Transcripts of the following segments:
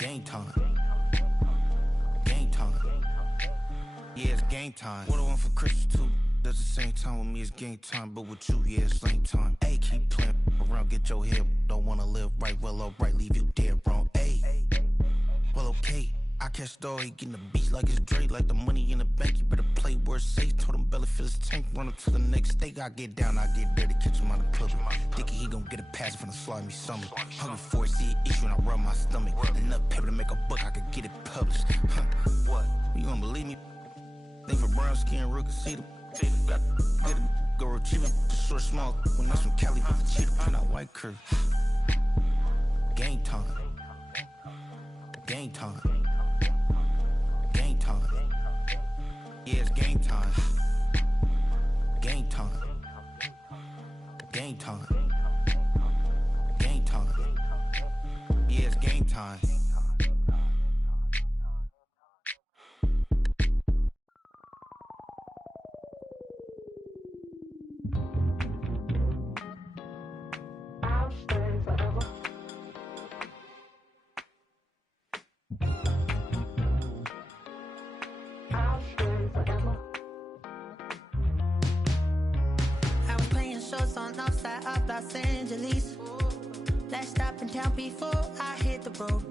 Game time. Game time. Yeah, it's game time. What I want for Christmas too. At the same time with me, it's game time. But with you, yeah, it's lame time. Hey, keep playing around, get your head. Don't wanna live right, well, alright, leave you dead wrong. Hey, well, okay. I catch the dog, he getting the beats like it's Dre, like the money in the bank. You better play where it's safe. Told him belly fill his tank, run up to the next steak. I get down, I get dirty, catch him on the club. Thinking he gon' get a pass from the slimy summer. Hungry for it, see an issue when I rub my stomach. Enough paper to make a book, I could get it published. What? You gonna believe me? Think for brown skin, real can see them. Got get a go retrieve it, short small. When that's from Cali, with the cheetah print out white curve. Game time. Game time. Game time. Yeah, it's game time. Game time. Game time. Game time. Yeah, it's game time. I'll stay forever. I'll stay forever. I was playing shows on outside of Los Angeles. Last stop in town before I hit the road.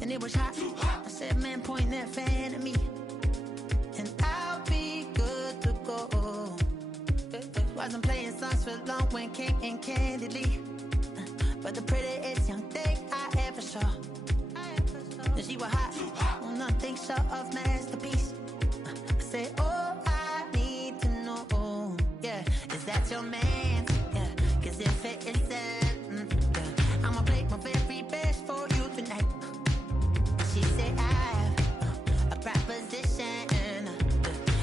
And it was hot. I said, man, point that fan at me. And I'll be good to go. Wasn't playing songs for long when King and Candidly. But the prettiest young thing I ever saw. And she was hot. Well, nothing short of masterpiece. I said, oh, I need to know. Yeah, is that your man? Yeah, cause if it isn't, yeah, I'ma play my very best for you tonight. She said, I have a proposition.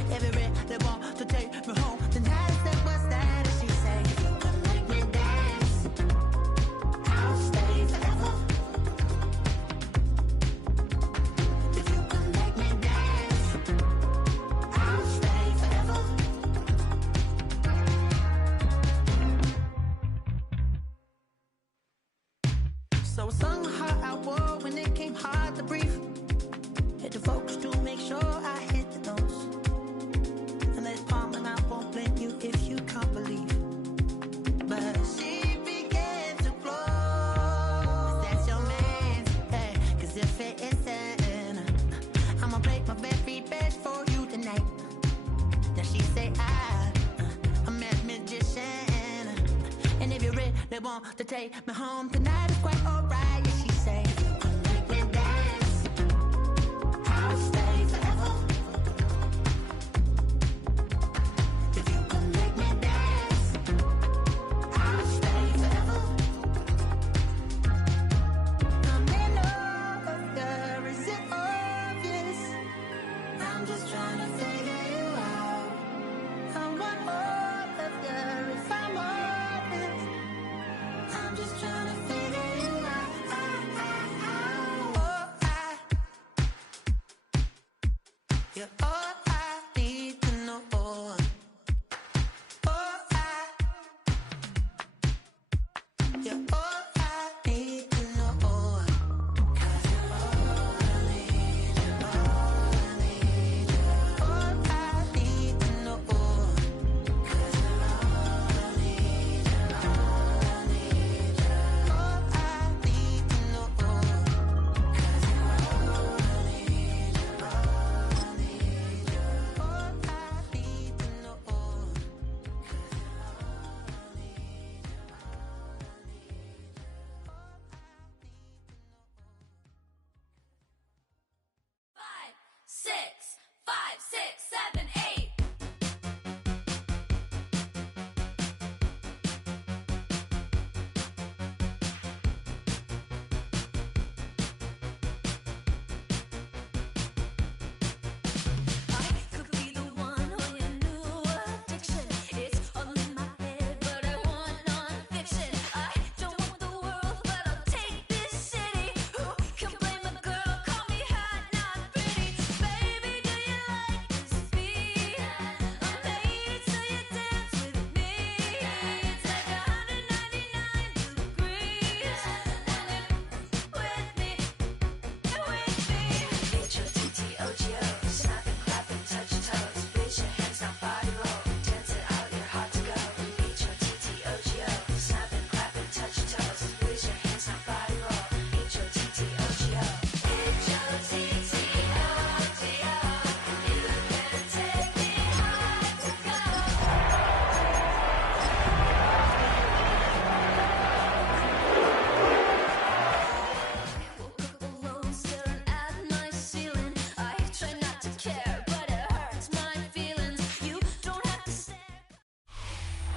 Every they want to take me home tonight. I said, what's that? And she said, if you can make me dance, I'll stay forever. If you can make me dance, I'll stay forever. So I sung how I wore when it came hard to breathe. Hit the focus to make sure I hit the notes. And there's palm and I won't blame you if you can't believe. But she began to flow. That's your man, hey, cause if it isn't, I'ma play my very best for you tonight. Now she say I'm a magician. And if you really want to take me home tonight, it's quite alright. Yeah, she say, if you can make me dance, I'll stay forever. If you can make me dance, I'll stay forever. I'm in love, girl, is it obvious? I'm just trying to figure you out. I want all of you if I'm honest. I'm just trying to figure you out. You're all I need to know. You're all I need to know. 'Cause you're all I need, you're all I need, you're all I need to know. 'Cause you're all I need, you're all I need, you're all I need to know. 'Cause you're all I need, you're all I need, you're all I need.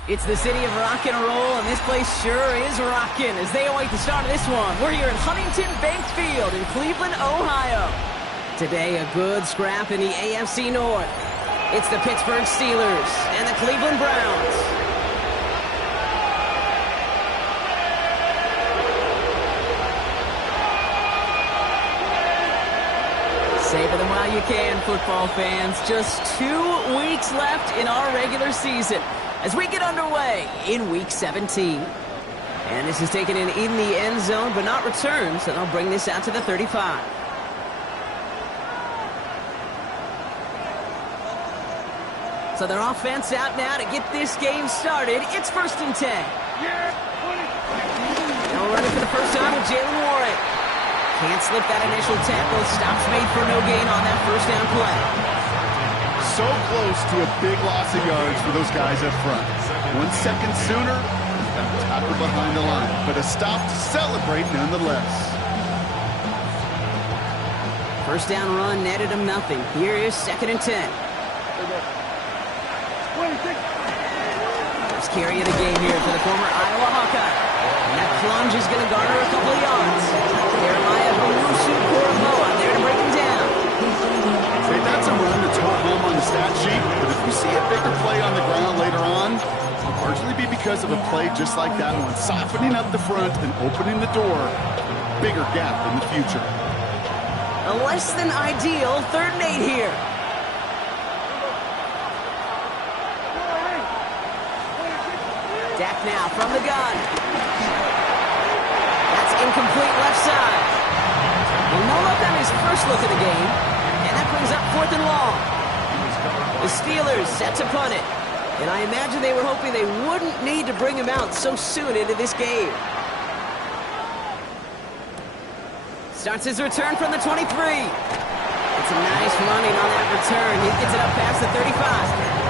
It's the city of rock and roll, and this place sure is rocking as they await the start of this one. We're here at Huntington Bank Field in Cleveland, Ohio. Today, a good scrap in the AFC North. It's the Pittsburgh Steelers and the Cleveland Browns. Savor them while you can, football fans. Just 2 weeks left in our regular season as we get underway in Week 17. And this is taken in the end zone, but not returned, so they'll bring this out to the 35. So their offense out now to get this game started. It's 1st and 10. Now running for the first time with Jaylen Warren. Can't slip that initial tackle. Stops made for no gain on that first down play. So close to a big loss of yards for those guys up front. 1 second sooner, tackle behind the line. But a stop to celebrate nonetheless. First down run netted him nothing. Here is 2nd and 10. First carry of the game here for the former Iowa Hawkeye. And that plunge is going to garner a couple of yards. Jeremiah Owusu-Koramoah there to break him down. Hey, that's a run that's home on the stat sheet, but if we see a bigger play on the ground later on, it'll largely be because of a play just like that one, softening up the front and opening the door. Bigger gap in the future. A less than ideal 3rd and 8 here. Dak now from the gun. That's incomplete left side. Well, no luck on his first look at the game. And that brings up 4th and long. The Steelers set to punt it. And I imagine they were hoping they wouldn't need to bring him out so soon into this game. Starts his return from the 23. It's a nice running on that return. He gets it up past the 35.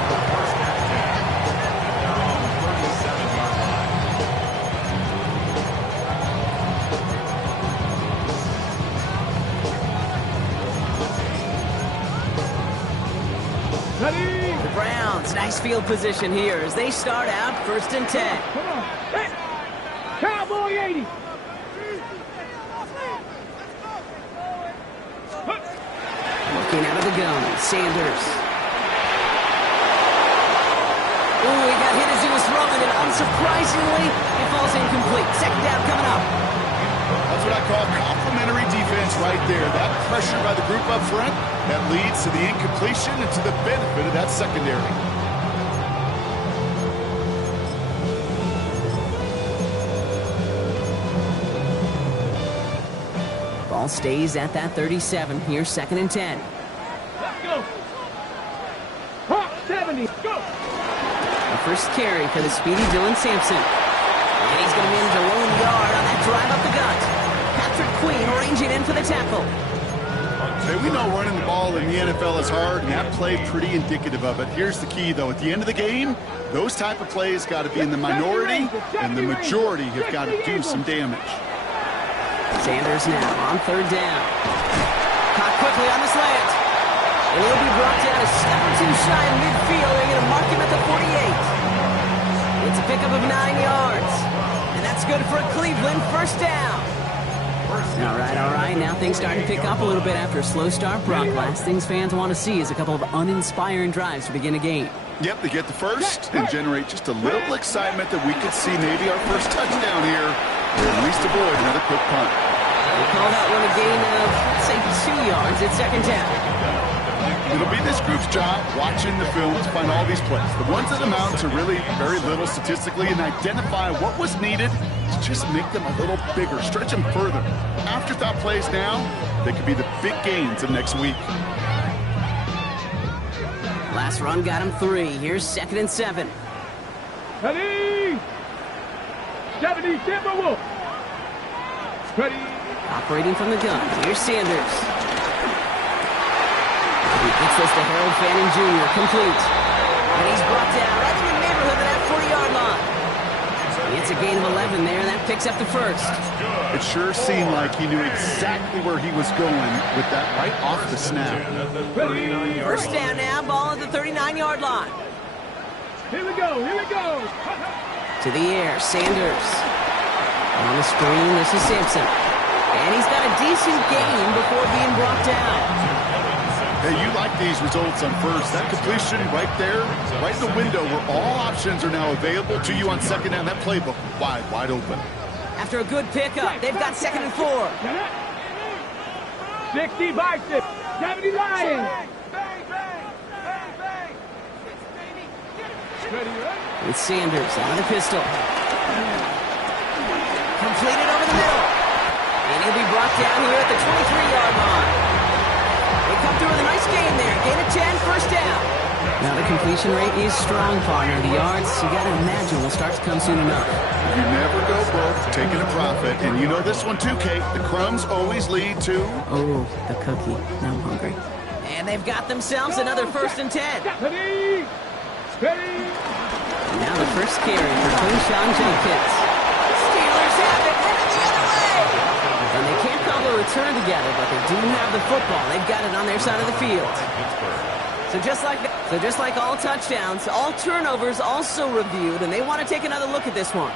The Browns, nice field position here as they start out 1st and 10. Come on. Hey. Cowboy 80. Looking out of the gun, Sanders. Ooh, he got hit as he was throwing it. Unsurprisingly, it falls incomplete. 2nd down coming up. That's what I call complimentary defense right there. That pressure by the group up front, that leads to the incompletion and to the benefit of that secondary. Ball stays at that 37. Here's 2nd and 10. Let's go. Hawk 70. Go. The first carry for the speedy Dylan Sampson. And he's going to manage a lone yard on that drive up the gut. Patrick Queen ranging in for the tackle. Hey, we know running the ball in the NFL is hard, and that play pretty indicative of it. Here's the key, though. At the end of the game, those type of plays got to be in the minority, and the majority have got to do some damage. Sanders now on 3rd down. Caught quickly on the slant. And he'll be brought down a step or two shy of midfield. They're going to mark him at the 48. It's a pickup of 9 yards. And that's good for a Cleveland 1st down. All right. Now things starting to pick up a little bit after a slow start. Brock, last things fans want to see is a couple of uninspiring drives to begin a game. Yep, they get the first and generate just a little excitement that we could see maybe our first touchdown here, or at least avoid another quick punt. They call that one a gain of, say, 2 yards at 2nd down. It'll be this group's job watching the film to find all these plays, the ones that amount to really very little statistically, and identify what was needed to just make them a little bigger, stretch them further. Afterthought plays now, they could be the big gains of next week. Last run got him 3. Here's 2nd and 7. Ready. 70 Timberwolf. Ready. Operating from the gun. Here's Sanders. He gets this to Harold Fanning Jr. Complete. And he's brought down right in the neighborhood of that 40-yard line. It's a gain of 11 there, and that picks up the first. It sure seemed like he knew exactly where he was going with that right off the snap. First down now, ball at the 39-yard line. Here we go. Here we go. To the air, Sanders. On the screen, this is Simpson. And he's got a decent gain before being brought down. Hey, you like these results on first. That completion right there, right in the window where all options are now available to you on second down. That playbook wide open. After a good pickup, they've got 2nd and 4. 60 by 6. 70 Lions. With Sanders out of the pistol. Completed over the middle. And he'll be brought down here at the 23-yard line. They come through with a nice gain there. Gain of 10, first down. Now the completion rate is strong, partner. The yards, you got to imagine, will start to come soon enough. You never go broke taking a profit. And you know this one too, Kate. The crumbs always lead to... Oh, the cookie. Now I'm hungry. And they've got themselves another 1st and 10. Ready. Ready. And now the first carry for Quinshawn Jenkins. Steelers have it, headed the other way. And they can't cobble a return together, but they do have the football. They've got it on their side of the field. So just like all touchdowns, all turnovers also reviewed, and they want to take another look at this one.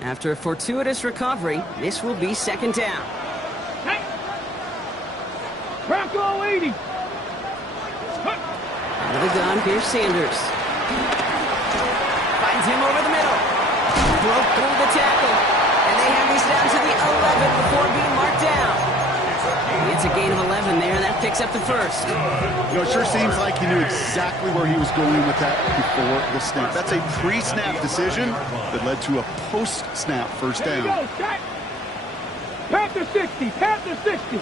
After a fortuitous recovery, this will be 2nd down. Hey. Bronco 80. Out of the gun, here's Sanders. Finds him over the middle. Broke through the tackle. And they have this down to the 11 before being marked down. It's a gain of 11 there, and that picks up the first. You know, it sure seems like he knew exactly where he was going with that before the snap. That's a pre-snap decision that led to a post-snap first down. Here we go, Jack. Panther 60, Panther 60.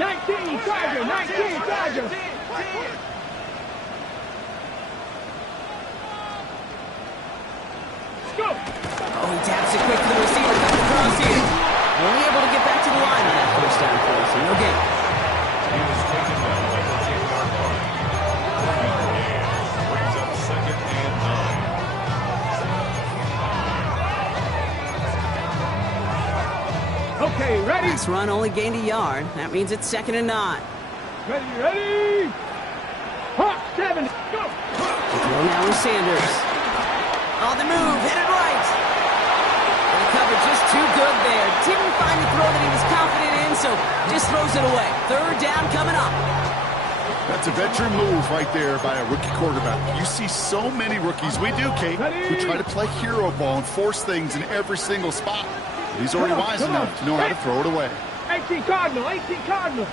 19, Charger, 19, Charger. Go. Oh, he taps it quick to the receiver, comes across here. Only able to get back to the line on that first down play, so no gain. Okay, ready? This run only gained a yard. That means it's 2nd and 9. Ready, ready. Hawk 7, go. The throw now is Sanders. On the move, headed right. And the cover just too good there. Didn't find the throw that he was confident in, so just throws it away. 3rd down coming up. That's a veteran move right there by a rookie quarterback. You see so many rookies, we do, Kate, who try to play hero ball and force things in every single spot. But he's already wise enough to know how to throw it away. 18 Cardinal, 18 Cardinal.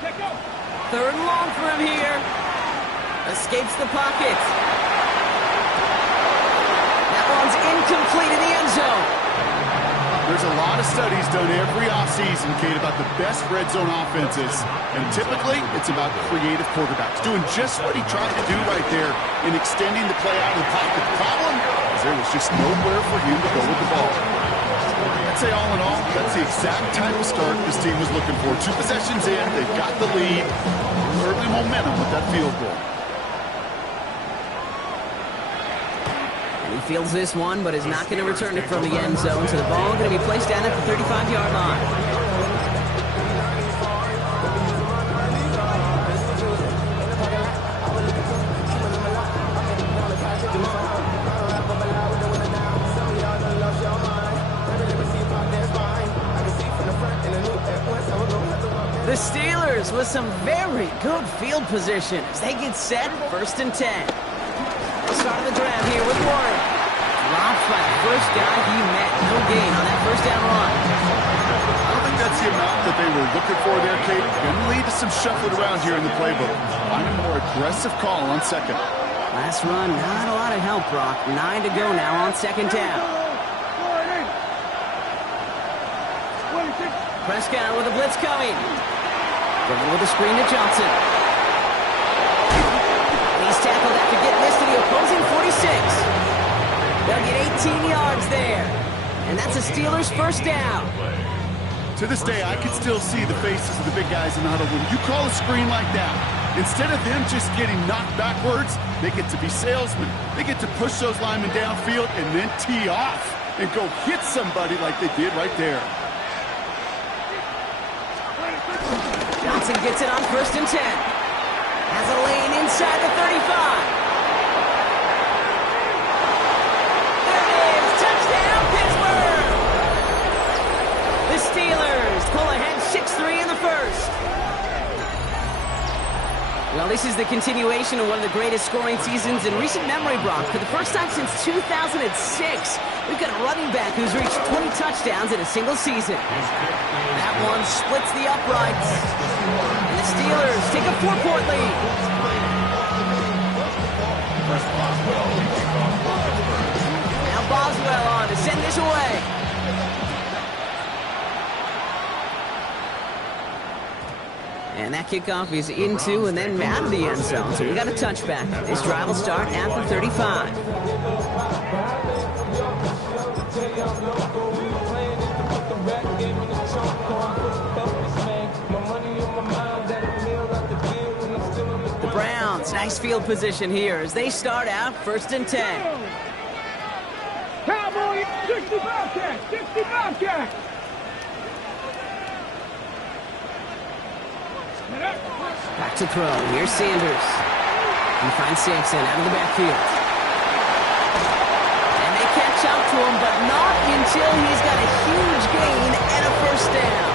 Check out. 3rd and long for him here. Escapes the pocket. That one's incomplete in the end zone. There's a lot of studies done every offseason, Kate, about the best red zone offenses. And typically, it's about creative quarterbacks doing just what he tried to do right there in extending the play out of the pocket. The problem is there was just nowhere for him to go with the ball. I'd say all in all, that's the exact type of start this team was looking for. 2 possessions in, they've got the lead. Early momentum with that field goal. And he fields this one, but is not going to return it from the end zone, so the ball going to be placed down at the 35-yard line. The Steelers with some very good field position as they get set, 1st and 10. They'll start the drive here with Warren. Dropped by the first guy he met. No gain on that first down run. I don't think that's the amount that they were looking for there, Kate. Going to lead to some shuffling around here in the playbook. Find a more aggressive call on 2nd. Last run, not a lot of help, Brock. 9 to go now on 2nd down. Prescott with a blitz coming. Going with a screen to Johnson. And he's tackled after getting this to the opposing 46. They'll get 18 yards there. And that's a Steelers first down. To this day, I can still see the faces of the big guys in the huddle. When you call a screen like that, instead of them just getting knocked backwards, they get to be salesmen. They get to push those linemen downfield and then tee off and go hit somebody like they did right there. Johnson gets it on 1st and 10. Has a lane inside the 35. Steelers pull ahead 6-3 in the first. Well, this is the continuation of one of the greatest scoring seasons in recent memory, Brock. For the first time since 2006, we've got a running back who's reached 20 touchdowns in a single season. That one splits the uprights. And the Steelers take a 4-point lead. Now Boswell on to send this away. And that kickoff is into and then out of the end zone. So we got a touchback. This drive will start at the 35. The Browns, nice field position here as they start out 1st and 10. Cowboy, 65 catch, 65 catch. Back to throw. Here's Sanders. He finds Sampson out of the backfield. And they catch up to him, but not until he's got a huge gain and a first down.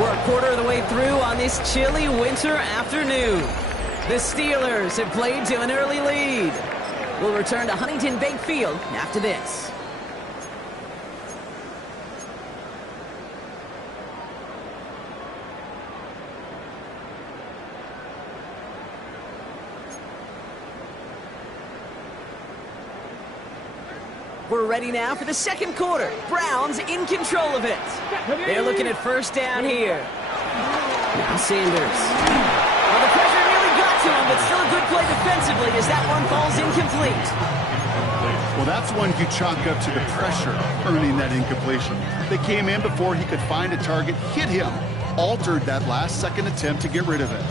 We're a quarter of the way through on this chilly winter afternoon. The Steelers have played to an early lead. We'll return to Huntington Bank Field after this. We're ready now for the second quarter. Browns in control of it. They're looking at first down here. Now Sanders. Well, the pressure nearly got to him, but still a good play defensively as that one falls incomplete. Well, that's one you chalk up to the pressure earning that incompletion. They came in before he could find a target, hit him, altered that last-second attempt to get rid of it.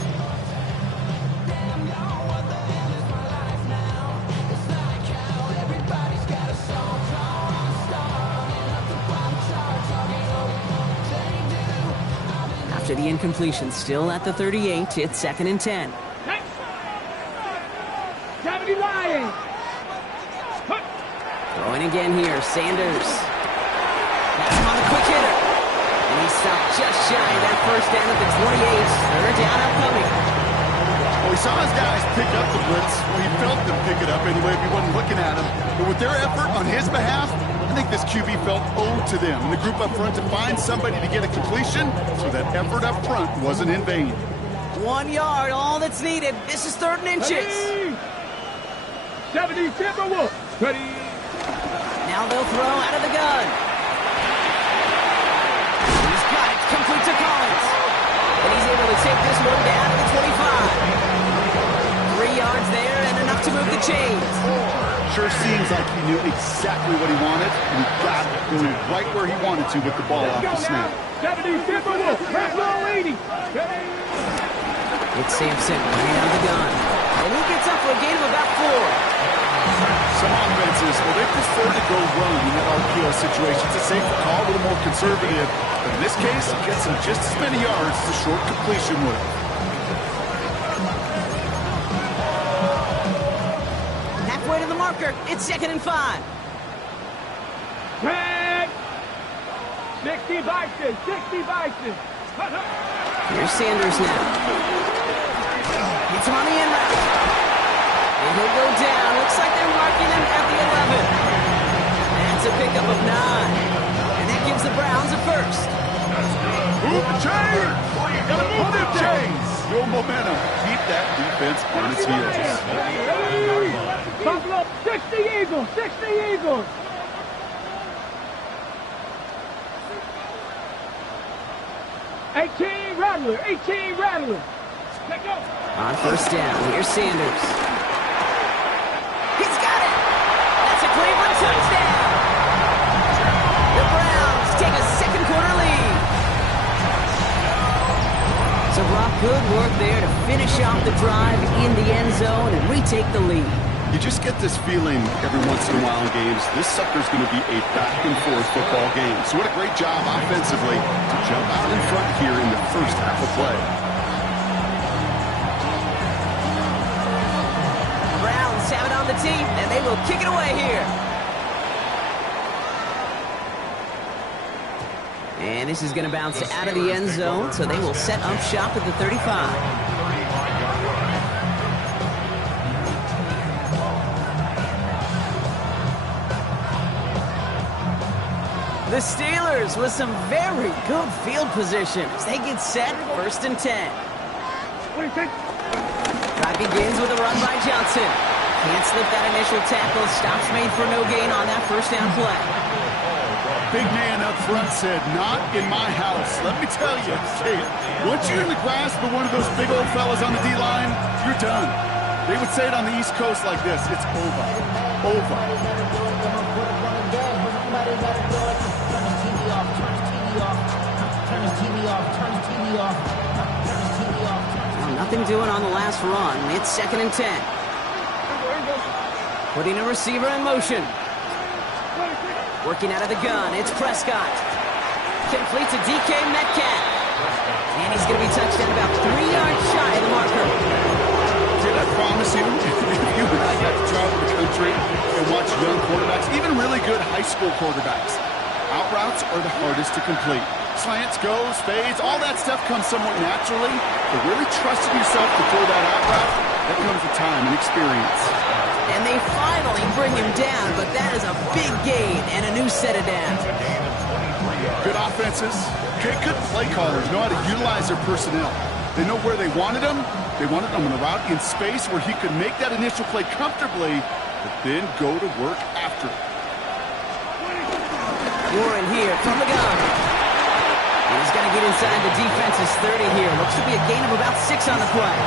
After the incompletion, still at the 38, it's 2nd and 10. 70 Lions. Throwing again here, Sanders. That's on a quick hitter. And he stopped just shy of that first down at the 28. 3rd down upcoming. Well, we saw his guys pick up the blitz. Well, he felt them pick it up anyway if he wasn't looking at him. But with their effort on his behalf, I think this QB felt owed to them and the group up front to find somebody to get a completion, so that effort up front wasn't in vain. 1 yard, all that's needed. This is 3rd and inches. 70 Timberwolves. Ready. Now they'll throw out of the gun. He's got it, complete to Collins. And he's able to take this one down to the 25. 3 yards there and enough to move the chains. Sure seems like he knew exactly what he wanted, and he got it going right where he wanted to with the ball off the snap. 70 Timberwolves. Press low 80. It's Sampson running out of the gun. And he gets up for a gain of about 4. Some offenses, well, they prefer to go run in that RPO situation. It's a safer call, a little more conservative. But in this case, it gets him just as many yards as a short completion would. Halfway to the marker. It's 2nd and 5. Red. 60 Bison. 60 Bison. Here's Sanders now. It's him on the end route. And he'll go down. Looks like they're marking him at the 11. That's a pickup of 9. And that gives the Browns a first. Move the chains! Gotta move the chains! No momentum. Keep that defense on its heels. Buffalo, 60 Eagles. 60 Eagles. Rattler, 18 Rattler. On first down, here's Sanders. He's got it! That's a Cleveland touchdown! The Browns take a second quarter lead. So Brock, good work there to finish off the drive in the end zone and retake the lead. You just get this feeling every once in a while in games, this sucker's going to be a back-and-forth football game. So what a great job offensively to jump out in front here in the first half of play. Browns have it on the tee, and they will kick it away here. And this is going to bounce out of the end zone, so they will set up shop at the 35. The Steelers with some very good field position as they get set, 1st and 10. Drive begins with a run by Johnson. Can't slip that initial tackle. Stops made for no gain on that first down play. Big man up front said, not in my house. Let me tell you, hey, once you're in the grasp of one of those big old fellas on the D-line, you're done. They would say it on the East Coast like this, it's over. Over. Well, nothing doing on the last run. It's 2nd and 10. Putting a receiver in motion. Working out of the gun, it's Prescott. Complete to DK Metcalf. And he's going to be touched down about 3 yards shy of the marker. Did I promise you, if you and I got to travel the country and watch young quarterbacks, even really good high school quarterbacks, out routes are the hardest to complete. Slants, goes, fades, all that stuff comes somewhat naturally, but really trusting yourself to throw that out route, that comes with time and experience. And they finally bring him down, but that is a big gain and a new set of downs. Good offenses, okay, good play callers know how to utilize their personnel. They know where they wanted them. They wanted them on a route in space where he could make that initial play comfortably, but then go to work after it. Warren here from the gun. And he's going to get inside the defense's 30 here. Looks to be a gain of about 6 on the play.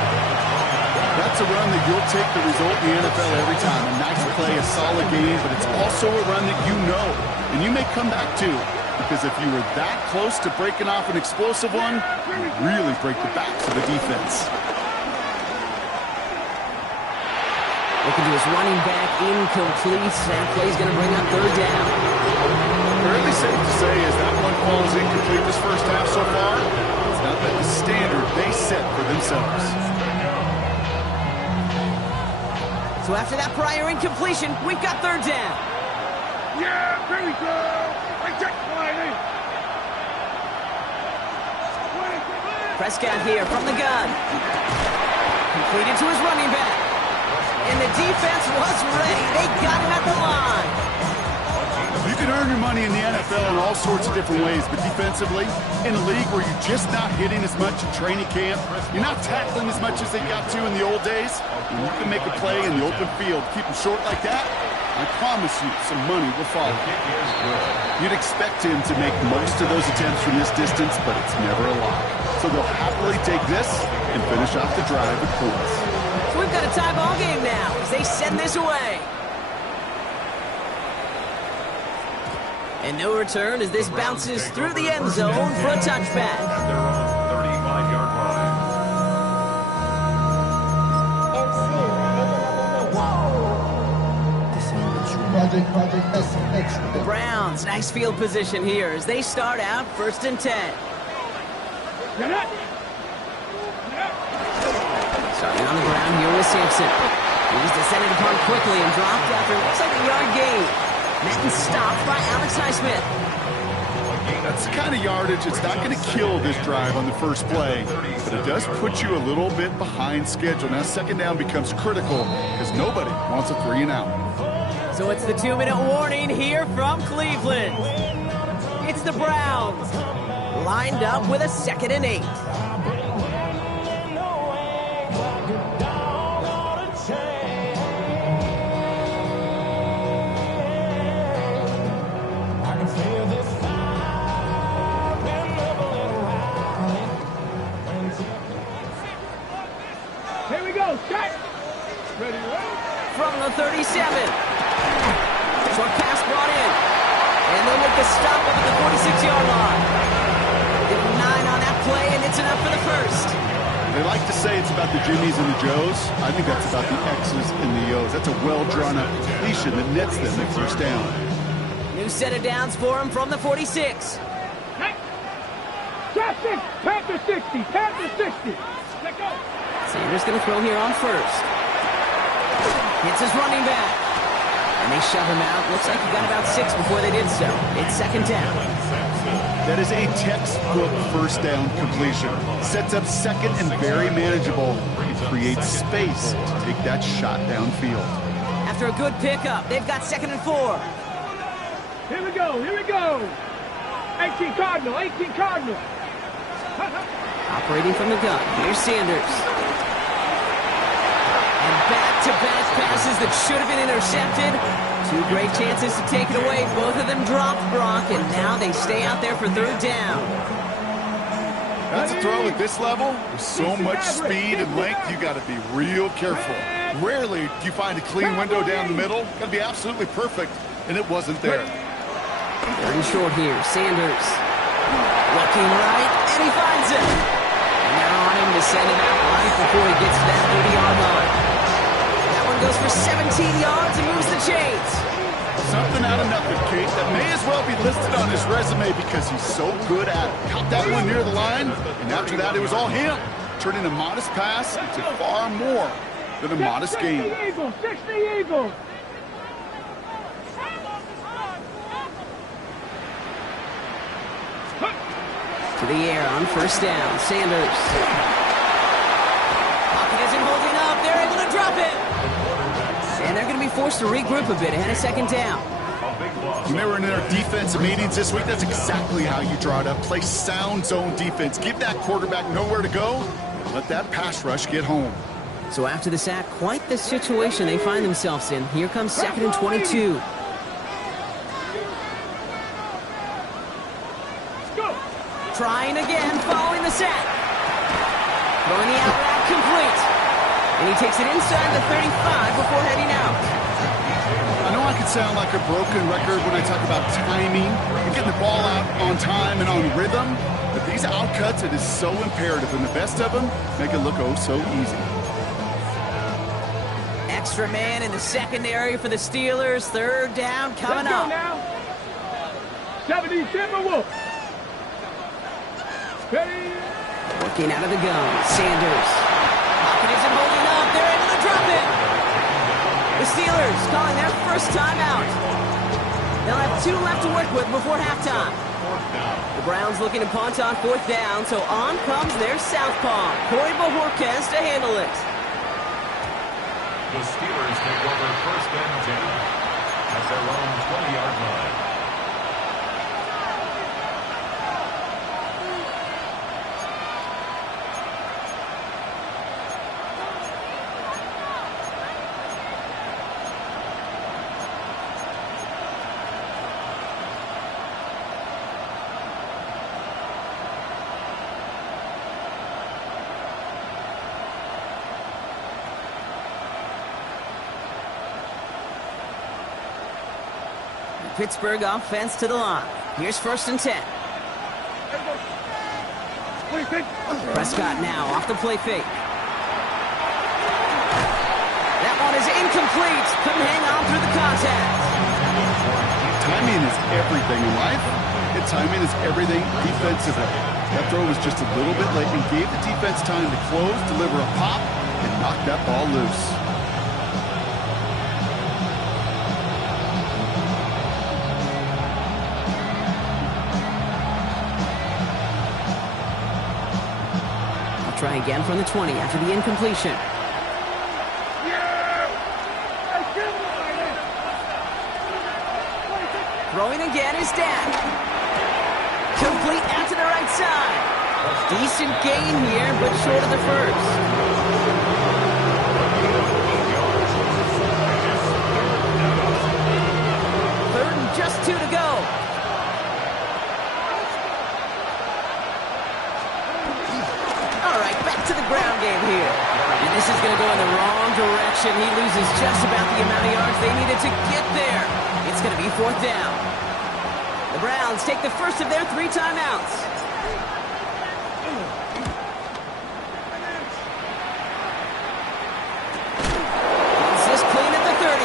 That's a run that you'll take the result in the NFL every time. A nice play, a solid game, but it's also a run that you know, and you may come back to. Because if you were that close to breaking off an explosive one, you really break the backs of the defense. Looking to his running back, incomplete. That play's going to bring up 3rd down. Fairly safe to say as that one falls incomplete this first half so far, it's not been the standard they set for themselves. So after that prior incompletion, we've got 3rd down. Yeah, there we go. I check Wiley. Prescott here from the gun. Completed to his running back. And the defense was ready. They got him at the line. You can earn your money in the NFL in all sorts of different ways, but defensively, in a league where you're just not hitting as much in training camp, you're not tackling as much as they got to in the old days, and you can make a play in the open field, keep them short like that, I promise you some money will follow. You'd expect him to make most of those attempts from this distance, but it's never a lot. So they'll happily take this and finish off the drive with points. So we've got a tie ball game now as they send this away. And no return as this bounces through the end zone for a touchback. The Browns, nice field position here as they start out 1st and 10. Starting on the ground here with Sampson. He's descended upon quickly and dropped after it looks like a yard gain. Met and stopped by Alex Highsmith. That's the kind of yardage it's not going to kill this drive on the first play, but it does put you a little bit behind schedule. Now 2nd down becomes critical because nobody wants a 3 and out. So it's the 2-minute warning here from Cleveland. It's the Browns lined up with a 2nd and 8. 46-yard line. Give him 9 on that play, and it's enough for the first. They like to say it's about the Jimmies and the Joes. I think that's about the X's and the O's. That's a well-drawn-up completion that nets them the first down. New set of downs for him from the 46. Trap 6, Panther 60, Panther 60. Let go. Sanders going to throw here on first. Hits his running back. And they shove him out. Looks like he got about 6 before they did so. It's second down. That is a textbook first down completion. Sets up second and very manageable. It creates space to take that shot downfield. After a good pickup, they've got 2nd and 4. Here we go, here we go. 18 Cardinal, 18 Cardinal. Operating from the gun. Here's Sanders. And back-to-back passes that should have been intercepted. 2 great chances to take it away. Both of them dropped, Brock, and now they stay out there for third down. That's a throw at this level. With so much speed and length, you got to be real careful. Rarely do you find a clean window down the middle. Got to be absolutely perfect, and it wasn't there. Third and short here. Sanders looking right, and he finds it. And they're on him to send him out right before he gets to that 30-yard line. That one goes for 17 yards and moves the chains. Something out of nothing, Kate. That may as well be listed on his resume because he's so good at it. Caught that one near the line, and after that, it was all him. Turning a modest pass into far more than a modest game. 60 Eagles, 60 Eagles. To the air on first down. Sanders. Pocket isn't holding up. They're able to drop it. And they're going to be forced to regroup a bit ahead of second down. When they were in their defensive meetings this week, that's exactly how you draw it up. Play sound zone defense. Give that quarterback nowhere to go. And let that pass rush get home. So after the sack, quite the situation they find themselves in. Here comes 2nd and 22. Trying again, following the sack. Throwing the out route complete. And he takes it inside the 35 before heading out. I know I could sound like a broken record when I talk about timing and getting the ball out on time and on rhythm, but these outcuts, it is so imperative, and the best of them make it look oh so easy. Extra man in the secondary for the Steelers. Third down coming Let's go up. now. 70 Timberwolves. Ready? Working out of the gun. Sanders. Pocket isn't holding up. They're able to drop it. The Steelers calling their first timeout. They'll have 2 left to work with before halftime. The Browns looking to punt on 4th down, so on comes their southpaw, Corey Bojorquez, to handle it. The Steelers take over first and 10 at their own 20-yard line. Pittsburgh offense to the line. Here's 1st and 10. Prescott now off the play fake. That one is incomplete. Couldn't hang on through the contact. Timing is everything in life, and timing is everything defensively. That throw was just a little bit late and gave the defense time to close, deliver a pop, and knock that ball loose. Try again from the 20 after the incompletion. Throwing again is Dan. Complete out to the right side. Decent gain here, but short of the first. Third and just 2 to go. To the ground game here. And this is going to go in the wrong direction. He loses just about the amount of yards they needed to get there. It's going to be 4th down. The The Browns take the first of their 3 timeouts. Gets this clean at the 30.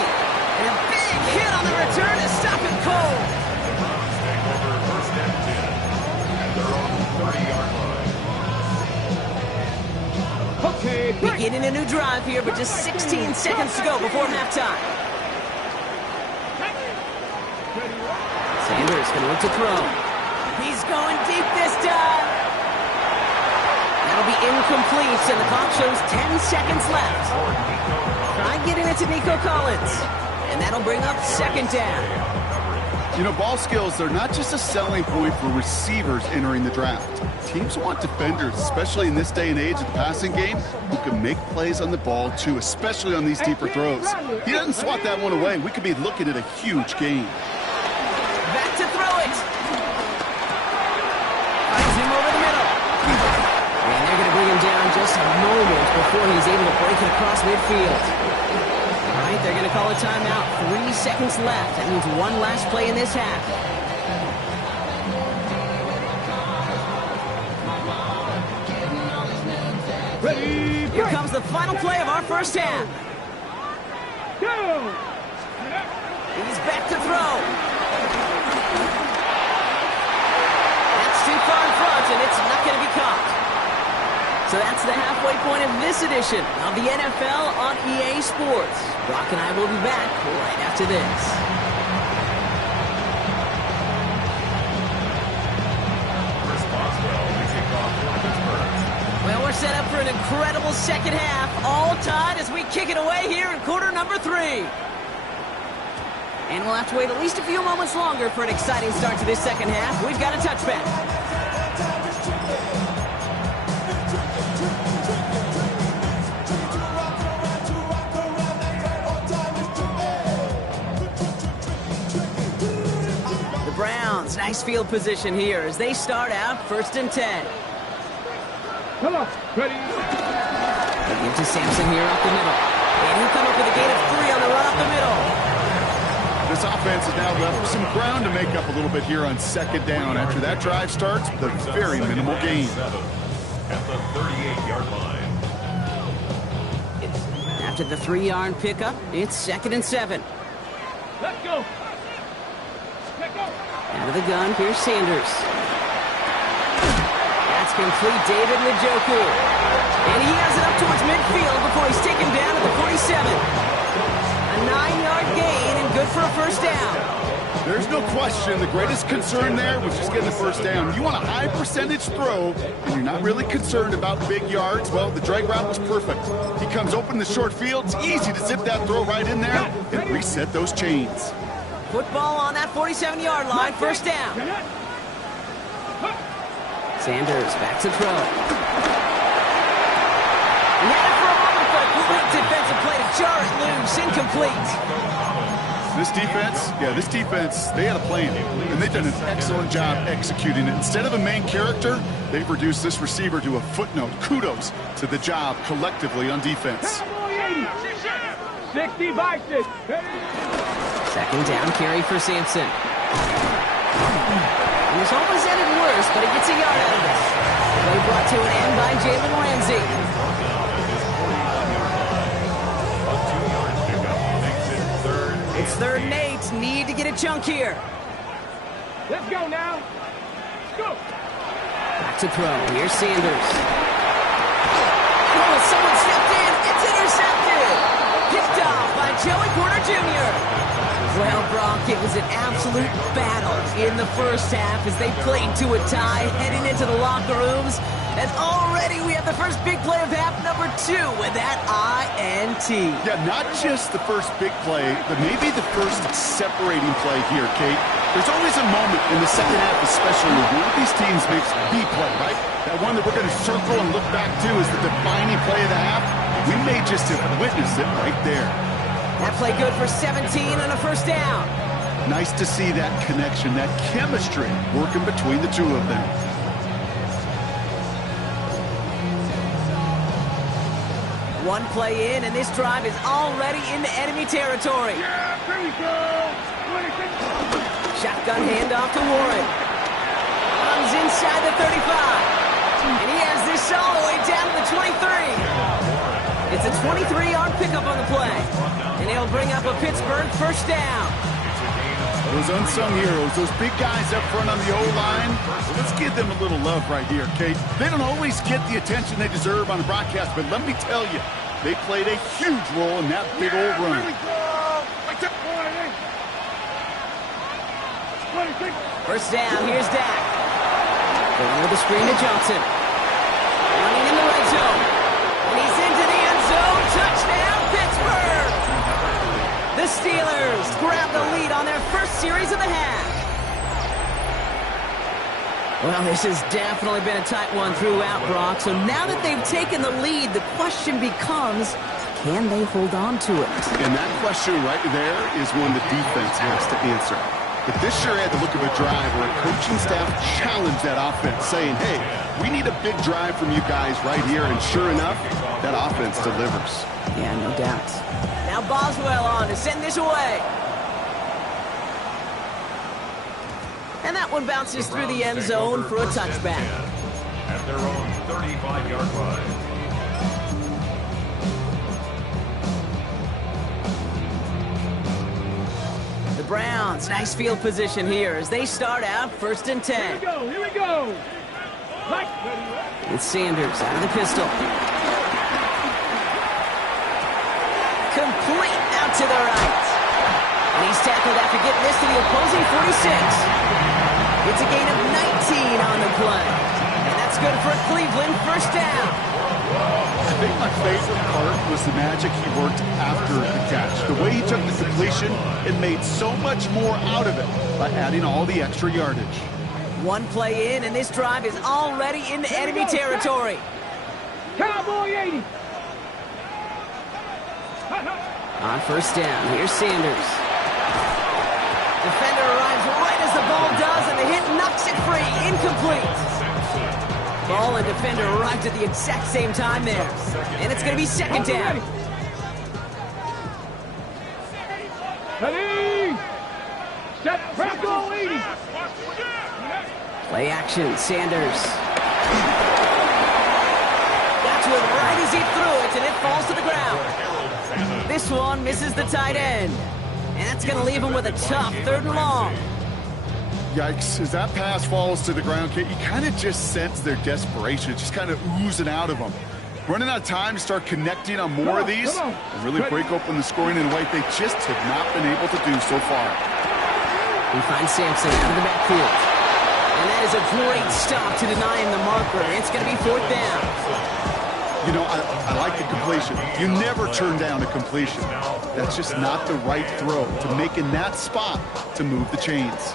And a big hit on the return to stop him cold. The Browns take over first and 10 at their own 30-yard line. Okay, break. Beginning a new drive here, but just 16 seconds to go before halftime. Sanders going to look to throw. He's going deep this time. That'll be incomplete, and the clock shows 10 seconds left. Try getting it to Nico Collins. And that'll bring up second down. You know, ball skills, they're not just a selling point for receivers entering the draft. Teams want defenders, especially in this day and age of the passing game, who can make plays on the ball, too, especially on these deeper throws. He doesn't swat that one away. We could be looking at a huge game. Back to throw it. Finds him over the middle. And they're going to bring him down just a moment before he's able to break it across midfield. All right, they're going to call a timeout. 3 seconds left. That means one last play in this half. Ready, Here break. comes the final play of our first half. Go. He's back to throw. That's too far in front, and it's not going to be caught. So that's the halfway point of this edition of the NFL on EA Sports. Brock and I will be back right after this. Chris Boswell, we kick off for Pittsburgh. Well, we're set up for an incredible second half, all tied as we kick it away here in quarter number 3. And we'll have to wait at least a few moments longer for an exciting start to this second half. We've got a touchback. The Browns, nice field position here as they start out first and 10. Come on. Ready. They give to Sampson here up the middle. And he'll come up with a gain of 3 on the run up the middle. This offense has now left some ground to make up a little bit here on second down after that drive starts with a very minimal gain. At the 38-yard line. After the 3-yard pickup, it's second and 7. Let's go. Let's go. Out of the gun, here's Sanders. That's complete, David Njoku. And he has it up towards midfield before he's taken down at the 47. A 9-yard gain and good for a first down. There's no question the greatest concern there was just getting the first down. You want a high percentage throw, and you're not really concerned about big yards. Well, the drag route was perfect. He comes open the short field. It's easy to zip that throw right in there and reset those chains. Football on that 47-yard line, first down. Sanders back to throw. He had it for a moment, but a quick defensive play to jar it loose, incomplete. This defense, they had a plan, and they've done an excellent job executing it. Instead of a main character, they've reduced this receiver to a footnote. Kudos to the job collectively on defense. 60 by 6. Second down carry for Sampson. And this almost ended worse, but he gets a yard out of this. Play brought to an end by Jalen Ramsey. It's third and 8. Need to get a chunk here. Let's go now. Go. Back to throw. Here's Sanders. Oh, someone stepped in. It's intercepted. Picked off by Joey Porter Jr. Well, Brock, it was an absolute battle in the first half as they played to a tie, heading into the locker rooms. And already we have the first big play of half number 2 with that INT. Yeah, not just the first big play, but maybe the first separating play here, Kate. There's always a moment in the second half, especially when one of these teams makes the play, right? That one that we're going to circle and look back to as the defining play of the half. We may just have witnessed it right there. That play good for 17 and a first down. Nice to see that connection, that chemistry working between the two of them. One play in, and this drive is already into enemy territory. Yeah, there you go. 26. Shotgun handoff to Warren. Comes inside the 35. And he has this all the way down to the 23. It's a 23-yard pickup on the play. And it'll bring up a Pittsburgh first down. Those unsung heroes, those big guys up front on the O-line, let's give them a little love right here, Kate. They don't always get the attention they deserve on the broadcast, but let me tell you, they played a huge role in that big old run. First down, here's Dak. Going with the screen to Johnson. Running in the red zone. And he's into the end zone. Touchdown, Pittsburgh! The Steelers grab the lead on their first series of the half. Well, this has definitely been a tight one throughout, Brock. So now that they've taken the lead, the question becomes, can they hold on to it? And that question right there is one the defense has to answer. But this sure had the look of a drive where a coaching staff challenged that offense, saying, hey, we need a big drive from you guys right here. And sure enough, that offense delivers. Yeah, no doubt. Now Boswell on to send this away. And that one bounces through the end zone for a touchback. At their own 35-yard line. The Browns, nice field position here as they start out 1st and 10. Here we go. It's Sanders out of the pistol. Complete out to the right. And he's tackled after getting this to the opposing 46. It's a gain of 19 on the play. And that's good for Cleveland, first down. I think my favorite part was the magic he worked after the catch. The way he took the completion and made so much more out of it by adding all the extra yardage. One play in, and this drive is already into enemy territory. Cowboy 80. On first down, here's Sanders. Defender arrives right as the ball does, and the hit knocks it free. Incomplete. Ball and defender arrived at the exact same time there. And it's going to be second down. Ready. Set. Bronco 80. Play action, Sanders. Got to it right as he threw it, and it falls to the ground. This one misses the tight end. And that's going to leave him with a tough 3rd and long. Yikes, as that pass falls to the ground, Kate, you kind of just sense their desperation. It's just kind of oozing out of them. Running out of time to start connecting on more of these and really break open the scoring in a way they just have not been able to do so far. We find Sampson out of the backfield. And that is a great stop to deny him the marker. It's going to be 4th down. You know, I like the completion. You never turn down a completion. That's just not the right throw to make in that spot to move the chains.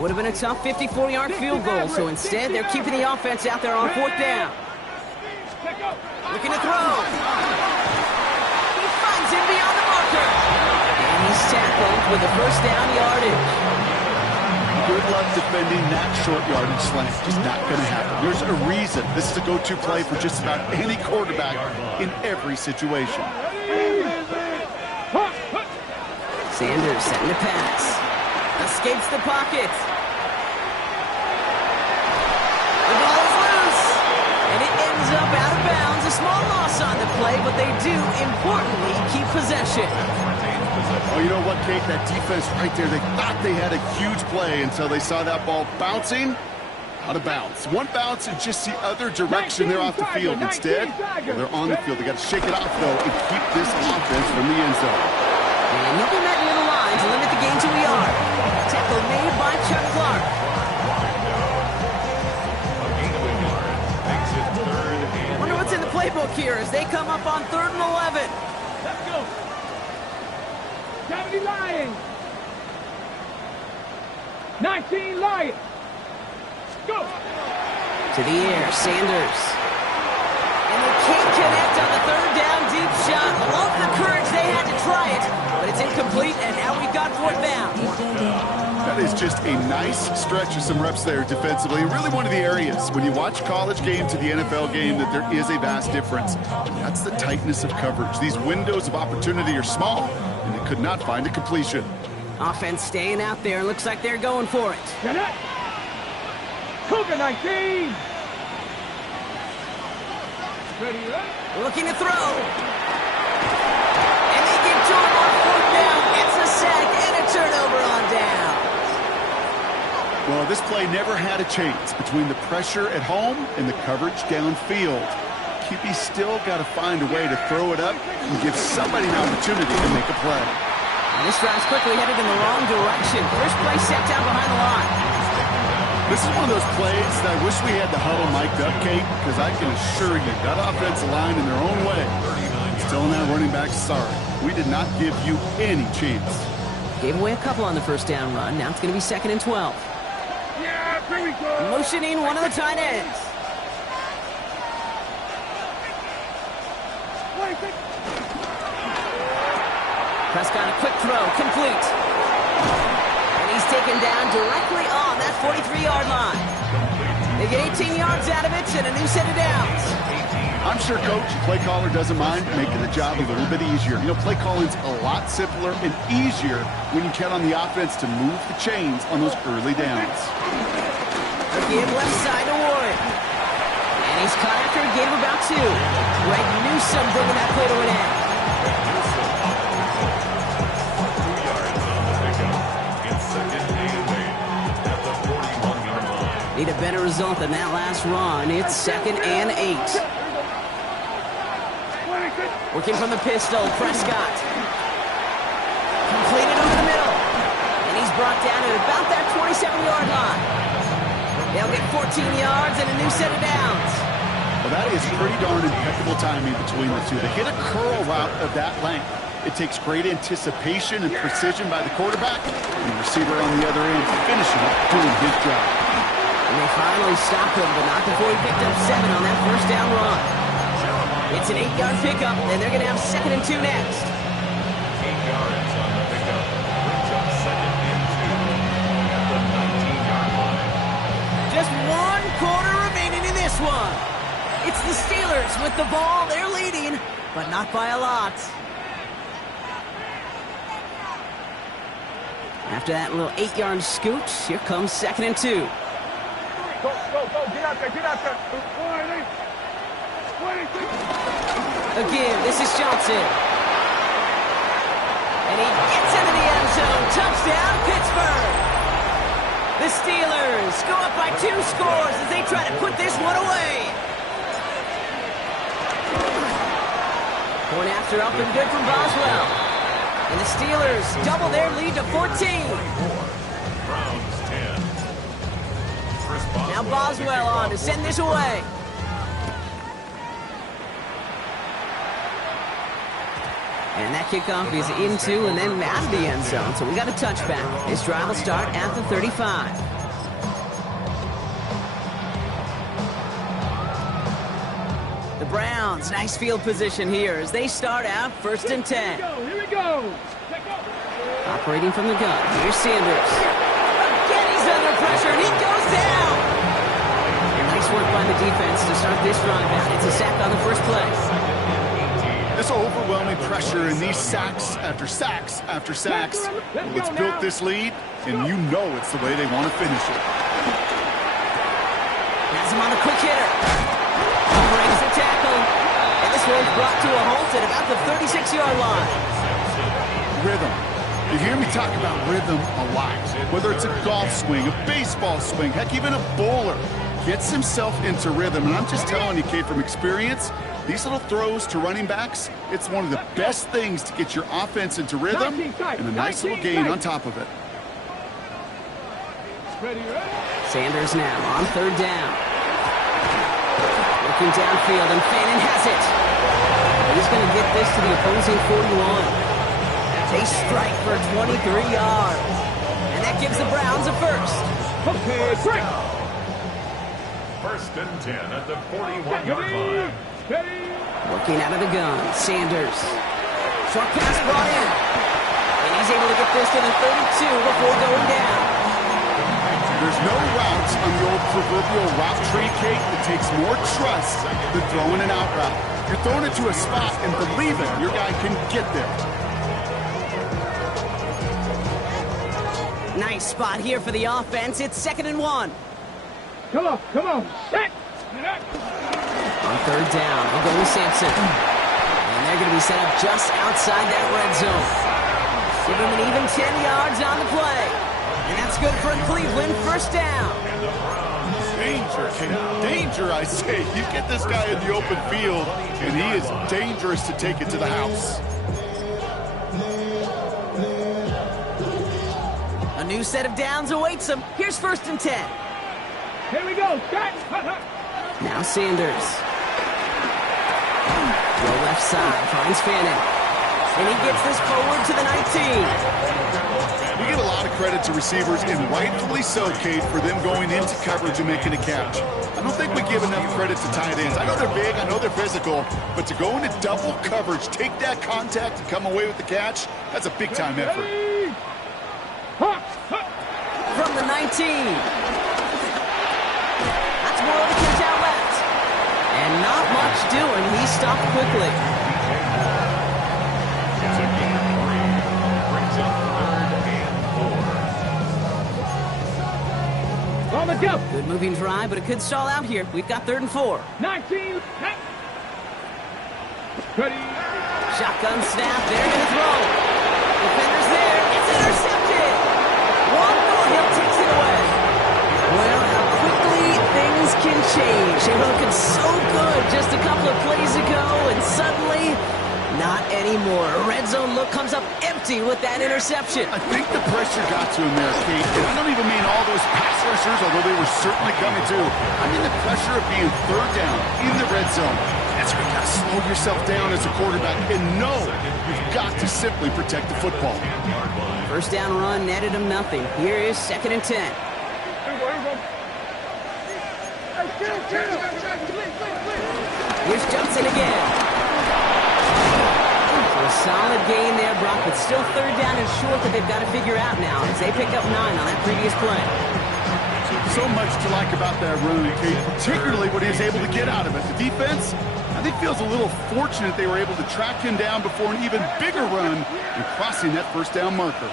Would have been a tough 54-yard field goal, so instead they're keeping the offense out there on 4th down. Looking to throw. He finds him beyond the marker. And he's tackled with the first down yardage. Good luck defending that short yardage slant. Just not going to happen. There's a reason this is a go-to play for just about any quarterback in every situation. Sanders setting the pass. Escapes the pocket. The ball is loose. And it ends up out of bounds. A small loss on the play, but they do, importantly, keep possession. Oh, you know what, Kate? That defense right there, they thought they had a huge play until they saw that ball bouncing out of bounds. One bounce and just the other direction, they're off the field. Instead, they're on the field. They got to shake it off, though, and keep this offense from the end zone. And he'll be met near the line to limit the gain to a yard. Tackle made by Chuck Clark. Wonder what's in the playbook here as they come up on 3rd and 11. Let's go. 70 Lions. 19 Lions. Go. To the air, Sanders. And they can't connect on the 3rd down deep shot. Love the courage they had to try it. but it's incomplete, and now we've got fourth down. That is just a nice stretch of some reps there defensively. Really one of the areas when you watch college game to the NFL game that there is a vast difference. That's the tightness of coverage. These windows of opportunity are small, and they could not find a completion. Offense staying out there. Looks like they're going for it. Cougar 19. Ready, right? Looking to throw. And they get to him on fourth down. It's a sack and a turnover on down. Well, this play never had a chance between the pressure at home and the coverage downfield. QB still got to find a way to throw it up and give somebody an opportunity to make a play. And this drive's quickly headed in the wrong direction. First play set down behind the line. This is one of those plays that I wish we had the huddle mic'd up, Kate, because I can assure you that offensive line in their own way is telling that running back, sorry, we did not give you any chance. Gave away a couple on the first down run. Now it's going to be 2nd and 12. Yeah, here we go. Motioning one of the tight ends. Prescott, a quick throw, complete. And he's taken down directly on that 43-yard line. They get 18 yards out of it and a new set of downs. I'm sure, Coach, play caller doesn't mind making the job a little bit easier. You know, play calling's a lot simpler and easier when you count on the offense to move the chains on those early downs. Again, left side to Warren. And he's caught after a gain of about 2. Greg Newsome bringing that play to an end. Need a better result than that last run. It's 2nd and 8. Working from the pistol, Prescott. Completed over the middle. And he's brought down at about that 27-yard line. They'll get 14 yards and a new set of downs. Well, that is pretty darn impeccable timing between the two. To hit a curl route of that length, it takes great anticipation and precision by the quarterback, and the receiver on the other end finishing up doing his job. And they finally stopped him, but not before he picked up 7 on that first down run. It's an 8-yard pickup, and they're going to have 2nd and 2 next. 8 yards on the pickup. Brings up 2nd and 2 at the 19-yard line. Just 1 quarter remaining in this one. It's the Steelers with the ball. They're leading, but not by a lot. After that little 8-yard scoot, here comes 2nd and 2. Go, get out there, get out there. Again, this is Johnson. And he gets into the end zone. Touchdown, Pittsburgh. The Steelers go up by 2 scores as they try to put this one away. Point after up and good from Boswell. And the Steelers double their lead to 14. Browns 10. Now Boswell on to send this away. And that kickoff is into and then out of the end zone. So we got a touchback. This drive will start at the 35. The Browns, nice field position here as they start out 1st and 10. Here we go. Operating from the gun. Here's Sanders. Again, he's under pressure, and he goes down. Nice work by the defense to start this drive out. It's a sack on the first play. This overwhelming pressure and these sacks after sacks after sacks, well, it's built this lead, and you know it's the way they want to finish it. Has him on the quick hitter. He brings the tackle, and this one's brought to a halt at about the 36-yard line. Rhythm. You hear me talk about rhythm a lot. Whether it's a golf swing, a baseball swing, heck, even a bowler gets himself into rhythm. And I'm just telling you, Kate, from experience, these little throws to running backs, it's one of the best things to get your offense into rhythm and a nice little gain on top of it. Sanders now on 3rd down. Looking downfield, and Fannin has it. He's going to get this to the opposing 41. They strike for 23 yards. And that gives the Browns a first. Okay, break. 1st and 10 at the 41-yard line. Looking out of the gun, Sanders. Short pass brought in. He's able to get this to the 32 before going down. There's no routes on the old proverbial route tree, Kate, that takes more trust than throwing an out route. You're throwing it to a spot and believing your guy can get there. Nice spot here for the offense. It's 2nd and 1. Come on, set! On 3rd down, we'll go with Sampson. And they're going to be set up just outside that red zone. Give him an even 10 yards on the play. And that's good for Cleveland. 1st down. Danger, Kate. Danger, I say. You get this guy in the open field, and he is dangerous to take it to the house. A new set of downs awaits him. Here's 1st and 10. Here we go, set! Now Sanders. Go left side, finds Fannin. And he gets this forward to the 19. We give a lot of credit to receivers, and rightfully so, Kate, for them going into coverage and making a catch. I don't think we give enough credit to tight ends. I know they're big, I know they're physical, but to go into double coverage, take that contact, and come away with the catch, that's a big-time effort. From the 19. That's more of the kids out left. And not much doing. He stopped quickly. It's a gain of 3. Brings up 3rd and 4. On the go! Good moving drive, but it could stall out here. We've got 3rd and 4. 19, set! Ready! Shotgun snap. They're going to throw. Defender's there. It's intercepted. Juan Thornhill takes it away. Well, how quickly things can change. They were looking so good just a couple of plays ago, and suddenly, not anymore. A red zone look comes up empty with that interception. I think the pressure got to him there, Kate. And I don't even mean all those pass rushers, although they were certainly coming too. I mean the pressure of being 3rd down in the red zone. That's where you got to slow yourself down as a quarterback and know you've got to simply protect the football. 1st down run netted him nothing. Here is 2nd and 10. Here's Johnson again. So a solid gain there, Brock, but still 3rd down and short that they've got to figure out now as they pick up 9 on that previous play. So much to like about that run, Kate, particularly what he was able to get out of it. The defense, I think, feels a little fortunate they were able to track him down before an even bigger run and crossing that 1st down marker.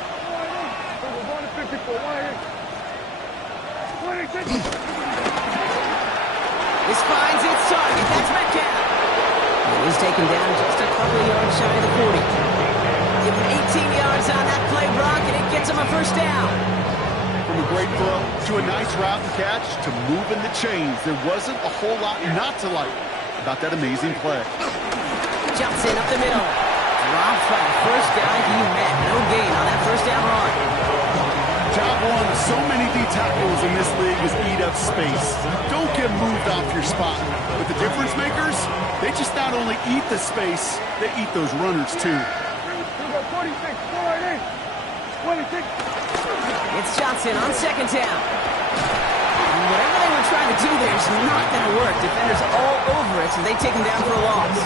This finds its target. That's Metcalf. And he's taken down just a couple of yards shy of the 40. Give him 18 yards on that play, Brock, and it gets him a 1st down. From a great throw to a nice route and catch to moving the chains, there wasn't a whole lot not to like about that amazing play. Johnson up the middle. Dropped by the 1st guy he met. No gain on that 1st down run. Job one of so many D tackles in this league is eat up space. Don't get moved off your spot. But the difference makers, they just not only eat the space, they eat those runners too. 46, 26. It's Johnson on 2nd down. And whatever they were trying to do there is not going to work. Defenders all over it, so they take him down for a loss.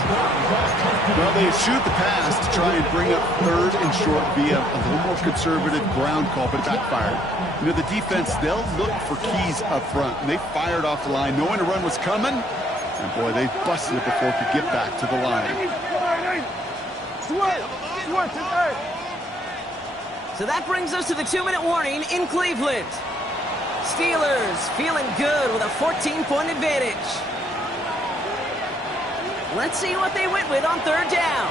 Well, they shoot the pass to try and bring up 3rd and short via a little more conservative ground call, but it backfired. You know, the defense, they'll look for keys up front, and they fired off the line knowing a run was coming, and boy, they busted it before it could get back to the line. So that brings us to the 2-minute warning in Cleveland. Steelers feeling good with a 14-point advantage. Let's see what they went with on 3rd down.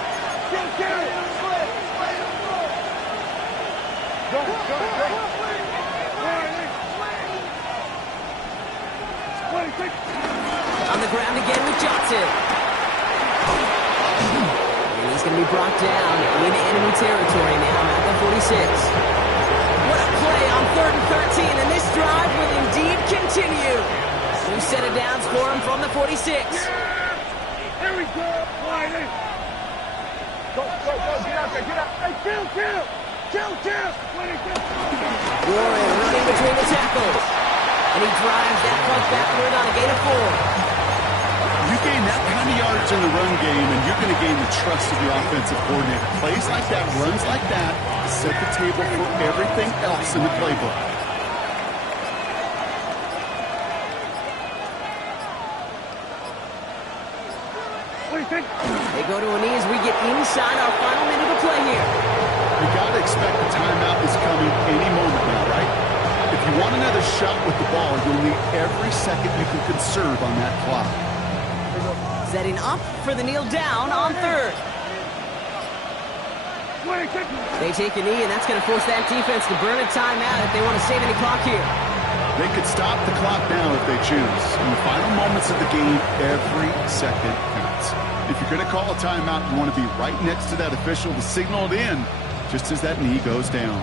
On the ground again with Johnson. And he's going to be brought down in enemy territory now at the 46. What a play on 3rd and 13, and this drive will indeed continue. New set of downs for him from the 46. Here we go. Go, get out there, get out. Hey, kill. 26. Warren running between the tackles. And he drives that puck backward on a gain of 4. You gain that kind of yardage in the run game, and you're going to gain the trust of your offensive coordinator. Plays like that, runs like that, set the table for everything else in the playbook. They go to a knee as we get inside our final minute of play here. You got to expect the timeout is coming any moment now, right? If you want another shot with the ball, you'll need every second you can conserve on that clock. Setting up for the kneel down on third. They take a knee, and that's going to force that defense to burn a timeout if they want to save any clock here. They could stop the clock now if they choose. In the final moments of the game, every second counts. If you're going to call a timeout, you want to be right next to that official to signal it in just as that knee goes down.